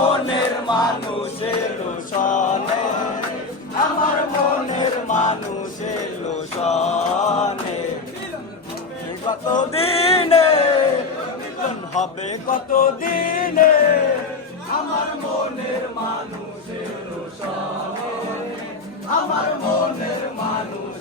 মনের মানুষের সনে, আমার মনের মানুষের সনে। কত দিনে মিলন হবে, কত দিনে আমার মনের মানুষের সনে, আমার মনের মানুষ